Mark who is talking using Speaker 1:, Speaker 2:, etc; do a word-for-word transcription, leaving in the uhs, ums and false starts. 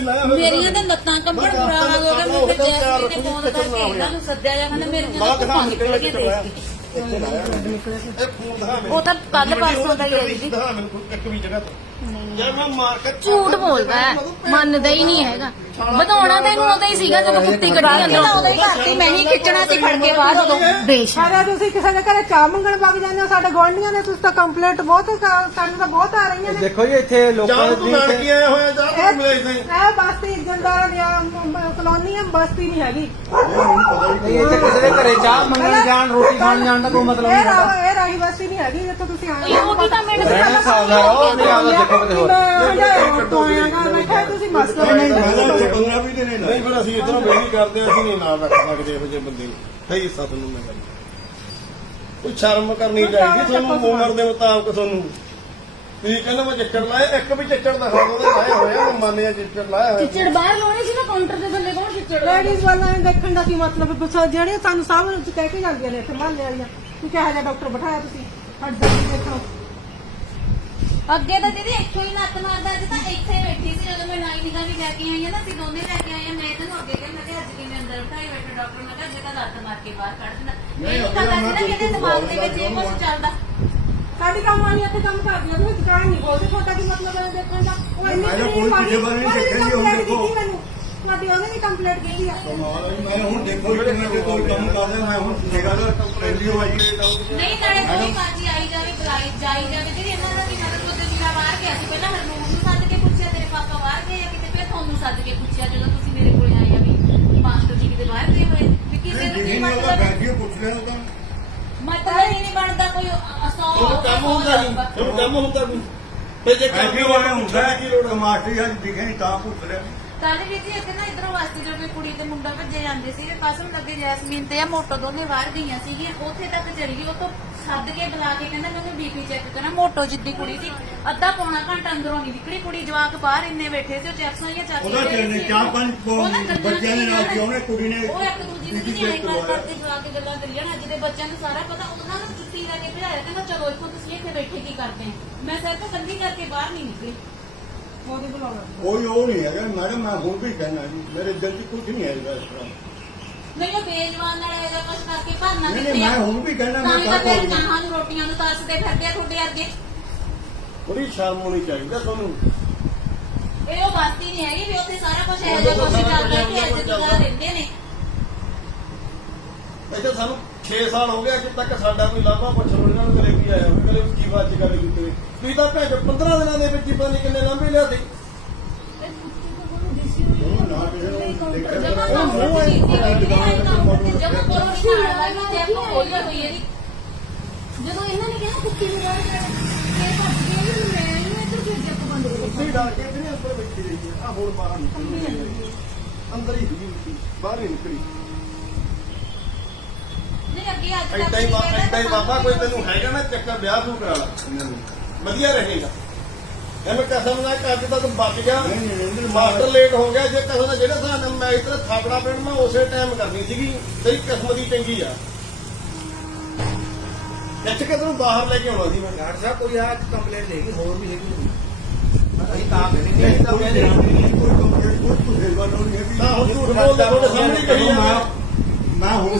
Speaker 1: ਮੇਰੀਆਂ ਤਾਂ ਲੱਤਾਂ ਕੰਬਣ ਬੁਰਾ ਹਾਲ ਹੋ ਗਿਆ। ਮੈਂ ਤੇ ਜੈਸਮੀਨ ਨੇ ਫੋਨ ਕਰਕੇ ਇਹਨਾਂ ਨੂੰ ਸੱਦਿਆ ਜਾਂ ਕਹਿੰਦਾ ਮੇਰੀਆਂ ਤਾਂ ਧੁੱਪਾਂ ਨਿਕਲ ਗਈਆਂ ਦੇਖ ਕੇ। ਉਹ ਤਾਂ ਕੱਲ ਪਰਸੋਂ ਦਾ ਹੀ ਹੈ ਦੀਦੀ।
Speaker 2: ਇੱਕ ਵੀ ਜਗ੍ਹਾ ਤੋਂ ਯਾਰ ਮੈਂ ਮਾਰ ਕੇ
Speaker 1: ਝੂਠ ਬੋਲਦਾ ਹੈ, ਮੰਨਦਾ ਹੀ ਨਹੀਂ ਹੈਗਾ। ਵਧਾਉਣਾ ਤੈਨੂੰ ਉਦੋਂ ਹੀ ਸੀਗਾ ਜਦੋਂ ਕੁੱਤੀ ਕੱਢੀ ਅੰਦਰੋਂ। ਉਦੋਂ ਹੀ ਕਰਤੀ, ਮੈਂ ਹੀ ਖਿੱਚਣਾ ਸੀ ਫੜ ਕੇ ਬਾਹਰ ਉਦੋਂ। ਬੇਸ਼ੱਕ
Speaker 3: ਤੁਸੀਂ ਕਿਸੇ ਦੇ ਘਰੇ ਚਾਹ ਮੰਗਣ ਵਗ ਜਾਂਦੇ ਹੋ, ਸਾਡੇ ਗੁਆਂਢੀਆਂ ਨੇ ਤੁਸੀਂ ਤਾਂ ਕੰਪਲੇਂਟ ਬਹੁਤ ਸਾਨੂੰ ਤਾਂ ਬਹੁਤ ਆ ਰਹੀਆਂ ਨੇ।
Speaker 4: ਦੇਖੋ ਜੀ ਇੱਥੇ ਲੋਕਾਂ
Speaker 2: ਤੂੰ ਨਾਨਕੀ ਆਇਆ ਹੋਇਆ ਜਾਂ ਤੂੰ ਮਿਲੇ ਨਹੀਂ
Speaker 3: ਇਹ ਬਸਤੀ ਜੰਦਾਰ ਕਲੋਨੀ ਹੈ, ਬਸਤੀ ਨਹੀਂ ਹੈਗੀ।
Speaker 4: ਨਹੀਂ ਇੱਥੇ ਕਿਸੇ ਦੇ ਘਰੇ ਚਾਹ ਮੰਗਣ ਜਾਣ, ਰੋਟੀ ਖਾਣ ਜਾਣ ਦਾ ਕੋਈ ਮਤਲਬ ਨਹੀਂ ਹੈਗਾ।
Speaker 3: ਇਹ ਇਹ ਰਾਹੀ ਬਸਤੀ ਨਹੀਂ ਹੈਗੀ ਜਿੱਥੋਂ ਤੁਸੀਂ ਆਏ
Speaker 1: ਉਹ ਵੀ ਤਾਂ ਮੈਨੂੰ
Speaker 4: ਰਹਿਣ ਹਿਸਾਬ ਨਾਲ ਉਹ ਨਹੀਂ ਆਦਾ ਦੇਖੋ ਕਿਤੇ ਹੋਰ।
Speaker 3: ਤੁਸੀਂ ਮਸਲਾ
Speaker 2: ਵੀ ਨਹੀਂ ਨਹੀਂ ਫਿਰ ਅਸੀਂ ਇਧਰੋਂ ਵੇਹੀ ਕਰਦੇ ਹਾਂ, ਅਸੀਂ ਨਹੀਂ ਨਾਲ ਰੱਖ ਸਕਦੇ ਇਹੋ ਜਿਹੇ ਬੰਦੇ ਨੂੰ। ਸਹੀ ਸੱਤ ਨੂੰ ਮੈਂ ਗੱਲ ਕੋਈ ਸ਼ਰਮ ਕਰਨੀ ਚਾਹੀਦੀ ਤੁਹਾਨੂੰ ਉਮਰ ਦੇ ਮੁਤਾਬਕ। ਤੁਹਾਨੂੰ ਤੁਸੀਂ ਕਹਿੰਦੇ ਮੈਂ ਚੱਕਰ ਲਾਇਆ, ਇੱਕ ਵੀ ਚੱਕਰ ਦਿਖਾ ਦੋ ਲਾਏ ਹੋਇਆ, ਮੈਂ ਮੰਨਿਆ ਚੱਕਰ ਲਾਇਆ ਹੋਇਆ।
Speaker 1: ਚਿੱਚੜ ਬਾਹਰ ਲਾਉਣੇ ਸੀ ਨਾ ਕਾਊਂਟਰ ਦੇ ਥੱਲੇ। ਕੌਣ ਚਿੱਚੜ
Speaker 3: ਲੇਡੀਜ਼ ਵਾਲਾ ਦੇਖਣ ਦਾ ਕੀ ਮਤਲਬ ਪੁੱਛੋ, ਜਿਹੜੇ ਸਾਨੂੰ ਸਭ ਨੂੰ ਕਹਿ ਕੇ ਜਾਂਦੀਆਂ ਨੇ ਇੱਥੇ ਮਹੱਲੇ ਵਾਲੀਆਂ ਕਿ ਕਿਹੋ ਜਿਹਾ ਡਾਕਟਰ ਬਿਠਾਇਆ ਤੁਸੀਂ। ਹੱਡ ਦੀ ਦੇਖੋ
Speaker 1: ਅੱਗੇ ਤਾਂ ਦੀਦੀ ਇੱਥੋਂ ਹੀ ਨੱਤ ਮਾਰਦਾ। ਅੱਜ ਤਾਂ ਇੱਥੇ ਬੈਠੀ ਸੀ ਜਦੋਂ ਮੈਂ ਨਾਈ ਨਿਗਾਹ ਵੀ ਲੈ ਕੇ ਆਈ ਆ ਨਾ। ਅਸੀਂ ਦੋਨੇ ਲੈ ਕੇ ਆਏ ਆ। ਮੈਂ ਤੈਨੂੰ ਅੱਗੇ ਕਿਹਾ ਮੈਂ ਕਿਹਾ ਅੱਜ ਕਿਵੇਂ ਅੰਦਰ ਬਿਠਾਈ ਬੈਠੇ ਡਾਕਟਰ। ਮੈਂ ਕਿਹਾ ਅੱਗੇ ਤਾਂ ਲੱਤ ਮਾਰ ਕੇ ਬਾਹਰ ਕੱਢ ਦਿੰਦਾ। ਮੈਨੂੰ ਪਤਾ ਸੀ ਨਾ ਕਿ ਇਹਦੇ ਦਿਮਾਗ ਦੇ ਵਿੱਚ ਇਹ ਕੁਝ ਚੱਲਦਾ।
Speaker 3: ਸਾਡੀ ਕੰਮ ਵਾਲੀ ਇੱਥੇ ਕੰਮ ਕਰਦੀ ਆ, ਤੁਸੀਂ ਦੁਕਾਨ ਨਹੀਂ ਬੋਲਦੇ। ਤੁਹਾਡਾ ਕੀ ਮਤਲਬ ਹੈ ਦੇਖਣ ਦਾ? ਉਹ ਇੰਨੀ ਕੋਈ ਪਿੱਛੇ ਬਾਰੇ ਨਹੀਂ ਦੇਖਿਆ ਜੀ। ਹੁਣ ਦੇਖੋ ਤੁਹਾਡੀ ਉਹਨੇ ਵੀ ਕੰਪਲੇਂਟ ਕੀਤੀ ਆ।
Speaker 2: ਮੈਂ ਹੁਣ ਦੇਖੋ ਕਿੰਨੇ ਕੋਈ ਕੰਮ ਕਰਦਾ ਮੈਂ ਹੁਣ ਨਿਗਾਹ ਦਾ ਕੰਪਲੇਂਟ ਹੋਈ।
Speaker 1: ਨਹੀਂ ਨਾਲੇ ਕੋਈ ਕਾਜੀ ਆਈ ਜਾਵੇ ਬੁਲਾਈ ਜਾਈ ਜਾਵੇ। ਜਿਹੜੀ ਇਹਨਾਂ ਦਾ ਵੀ ਮਤਲਬ ਉਹਦੇ ਜਿਹਾ ਬਾਹਰ ਗਿਆ ਸੀ। ਪਹਿਲਾਂ ਹਰਨੂਰ ਨੂੰ ਸੱਦ ਕੇ ਪੁੱਛਿਆ ਤੇਰੇ ਪਾਪਾ ਬਾਹਰ ਗਏ ਆ ਕਿਤੇ, ਫਿਰ ਤੁਹਾਨੂੰ ਸੱਦ ਕੇ ਪੁੱਛਿਆ ਜਦੋਂ ਤੁਸੀਂ ਮੇਰੇ ਕੋਲ ਆਏ ਆ ਵੀ ਮਾਸਟਰ ਜੀ ਕਿਤੇ ਬਾਹਰ ਗਏ ਹੋਏ ਵੀ ਕਿਸੇ ਨੂੰ ਕੀ ਮਤਲਬ
Speaker 2: ਪੁੱਛ ਲਿਆ ਤਾਂ
Speaker 1: ਮਤਲਬ ਹੀ ਨਹੀਂ ਬਣਦਾ। ਕੋਈ ਅਸੌ
Speaker 2: ਕੰਮ ਹੁੰਦਾ ਨਹੀਂ, ਤੁਹਾਨੂੰ ਕੰਮ ਹੁੰਦਾ ਕੋਈ ਤੇ ਜੇ ਕੰਮ ਹੁੰਦਾ ਕੀ ਲੋੜ ਮਾਸਟਰ ਜੀ ਦਿਖੇ ਨਹੀਂ ਤਾਂ ਪੁੱਛ ਲਿਆ।
Speaker 1: ਕੱਲ ਵੀ ਜੀ ਇੱਥੇ ਨਾ ਇਧਰੋਂ ਵਾਸਤੇ ਜਦੋਂ ਕੁੜੀ ਤੇ ਮੁੰਡਾ ਭੱਜੇ ਜਾਂਦੇ ਸੀ, ਕਸਮ ਲੱਗੇ ਜੈਸਮੀਨ ਤੇ ਆ ਮੋਟੋ ਦੋਨੇ ਬਾਹਰ ਗਈਆਂ ਸੀਗੀਆਂ। ਉੱਥੇ ਤੱਕ ਚਲੀ ਗਈ, ਉਹ ਤੋਂ ਸੱਦ ਕੇ ਬੁਲਾ ਕੇ ਕਹਿੰਦਾ ਮੈਨੂੰ ਬੀਪੀ ਚੈੱਕ ਕਰਾਂ। ਮੋਟੋ ਜਿੱਦੀ ਕੁੜੀ ਸੀ, ਅੱਧਾ ਪੌਣਾ ਘੰਟਾ ਅੰਦਰੋਂ ਨਹੀਂ ਨਿਕਲੀ ਕੁੜੀ। ਜਵਾਕ ਬਾਹਰ ਇੰਨੇ ਬੈਠੇ ਸੀ, ਉਹ ਚੈਪਸਾਂ ਜਾਂ ਚਾਚੀ
Speaker 2: ਚਾਰ ਪੰਜ ਬੱਚਿਆਂ ਦੇ ਨਾਲ ਕਿਉਂ ਨੇ ਕੁੜੀ ਨੇ
Speaker 1: ਉਹ ਇੱਕ ਦੂਜੀ ਨੂੰ ਨਹੀਂ ਗੱਲ ਕਰਦੇ ਜਵਾਕ ਗੱਲਾਂ ਕਰੀ ਜਾਣ। ਅੱਜ ਦੇ ਬੱਚਿਆਂ ਨੂੰ ਸਾਰਾ ਪਤਾ। ਉਹਨਾਂ ਨੂੰ ਜੁੱਤੀ ਲੈ ਕੇ ਭਜਾਇਆ, ਕਹਿੰਦਾ ਚਲੋ ਇੱਥੋਂ ਤੁਸੀਂ ਇੱਥੇ ਬੈਠੇ ਕੀ ਕਰਦੇ ਆ। ਮੈਂ ਸਿਰ ਤੋਂ ਕੰਦੀ ਕਰਕੇ ਬਾਹਰ ਨਹੀਂ ਨਿਕਲੀ।
Speaker 3: ਉਹਦੀ ਬੁਲਾਉਣਾ
Speaker 2: ਕੋਈ ਉਹ ਨਹੀਂ ਹੈਗਾ ਮੈਡਮ। ਮੈਂ ਹੁਣ ਵੀ ਕਹਿਣਾ ਜੀ ਮੇਰੇ ਦਿਲ 'ਚ ਕੁਝ ਨਹੀਂ ਹੈਗਾ ਇਸ ਤਰ੍ਹਾਂ।
Speaker 1: ਨਹੀਂ ਉਹ ਬੇਜਵਾਨ ਨਾਲ ਇਹਦਾ ਕੁਛ ਕਰਕੇ ਭਰਨਾ
Speaker 2: ਨਹੀਂ
Speaker 1: ਕਿੱਥੇ
Speaker 2: ਮੈਂ
Speaker 1: ਆ।
Speaker 2: ਹੁਣ ਵੀ ਕਹਿਣਾ
Speaker 1: ਤਾਂ
Speaker 2: ਮੈਂ
Speaker 1: ਹੀ ਤਾਂ
Speaker 2: ਕਰ
Speaker 1: ਫਿਰ ਗਾਹਾਂ ਨੂੰ ਰੋਟੀਆਂ ਨੂੰ ਤਰਸਦੇ ਫਿਰਦੇ ਆ ਤੁਹਾਡੇ ਅੱਗੇ।
Speaker 2: ਥੋੜੀ ਸ਼ਰਮ ਹੋਣੀ ਚਾਹੀਦੀ ਤੁਹਾਨੂੰ।
Speaker 1: ਇਹ ਉਹ ਬਾਤੀ ਨਹੀਂ ਹੈਗੀ ਵੀ ਉੱਥੇ ਸਾਰਾ ਕੁਝ ਇਹੋ ਜਿਹਾ ਕੁਝ ਚੱਲਦਾ ਕਿ ਅੱਜ ਤੱਕ ਰਹਿੰਦੇ ਨੇ।
Speaker 2: ਇੱਥੇ ਸਾਨੂੰ ਛੇ ਸਾਲ ਹੋ ਗਏ ਅੱਜ ਤੱਕ ਸਾਡਾ ਕੋਈ ਲਾਭਾ ਪੁੱਛਣ ਇਹਨਾਂ ਨੂੰ ਕਦੇ ਵੀ ਆਇਆ ਹੋਵੇ, ਕਦੇ ਕੀ ਬਾਤ ਚ ਗੱਲ ਕੀਤੀ। ਤੁਸੀਂ ਤਾਂ ਭੈਣ ਪੰਦਰਾਂ ਦਿਨਾਂ ਦੇ ਵਿੱਚ ਹੀ ਪਤਾ ਨਹੀਂ ਕਿੰਨੇ ਲਾਂਭੇ ਲਿਆ ਸੀ।
Speaker 1: ਜਦੋਂ ਇਹਨਾਂ ਨੇ ਕਿਹਾ ਕੁੱਤੀ ਨੂੰ ਰਾੜ ਕੇ ਭੱਜ ਗਏ, ਮੈਂ ਇਹਨੂੰ ਇੱਧਰ ਭੇਜਿਆ ਬੰਦ ਕਰ
Speaker 2: ਕੁੱਤੀ ਡਾਲ ਕੇ ਇਹਨੇ ਅੰਦਰ ਬੈਠੀ ਰਹੀ ਹੈ। ਆ ਹੁਣ ਬਾਹਰ ਨਿਕਲੀ ਅੰਦਰ ਹੀ ਸੀ, ਬਾਹਰ ਨਹੀਂ ਨਿਕਲੀ।
Speaker 1: ਨਹੀਂ ਅੱਗੇ ਅੱਜ
Speaker 2: ਏਦਾਂ ਹੀ ਏਦਾਂ ਹੀ ਬਾਬਾ ਕੋਈ ਤੈਨੂੰ ਹੈਗਾ ਨਾ ਚੱਕਰ ਵਿਆਹ ਸ਼ੁਰੂ ਕਰਾ ਲਾ ਇਹਨਾਂ ਨੂੰ, ਵਧੀਆ ਰਹੇਗਾ। ਐਵੇਂ ਕਸਮ ਨਾਲ ਅੱਜ ਤੱਕ ਬਚ ਗਿਆ। ਮਾਸਟਰ ਲੇਟ ਹੋ ਗਿਆ। ਜੇ ਕਸਮ ਨਾਲ ਜਿਹੜੇ ਹਿਸਾਬ ਨਾਲ ਮੈਂ ਇੱਧਰ ਥਾਪੜਾ ਪੈਣ ਮੈਂ ਉਸੇ ਟਾਈਮ ਕਰਨੀ ਸੀਗੀ। ਤੇਰੀ ਕਿਸਮਤ ਦੀ ਚੰਗੀ ਆ। ਇੱਥੇ ਕਿ ਤੈਨੂੰ ਬਾਹਰ ਲੈ ਕੇ ਆਉਣਾ ਸੀ ਮੈਂ।
Speaker 4: ਡਾਕਟਰ ਸਾਹਿਬ ਕੋਈ ਆ ਕੰਪਲੇਂਟ ਨਹੀਂ ਹੋਰ ਵੀ ਹੈਗੀ। ਅਸੀਂ ਤਾਂ ਕਹਿੰਦੇ
Speaker 2: ਨਹੀਂ ਤਾਂ ਕਹਿੰਦੇ ਕੋਈ ਕੰਪਲੇਂਟ ਕੋਈ ਸੇਵਾ ਨਹੀਂ ਹੈਗੀ। ਤਾਂ ਹੁਣ ਝੂਠ ਬੋਲਦੇ ਤੁਹਾਡੇ ਸਾਹਮਣੇ ਕਹੀ ਜਾਂਦਾ।
Speaker 5: ਮੈਂ ਹੁਣ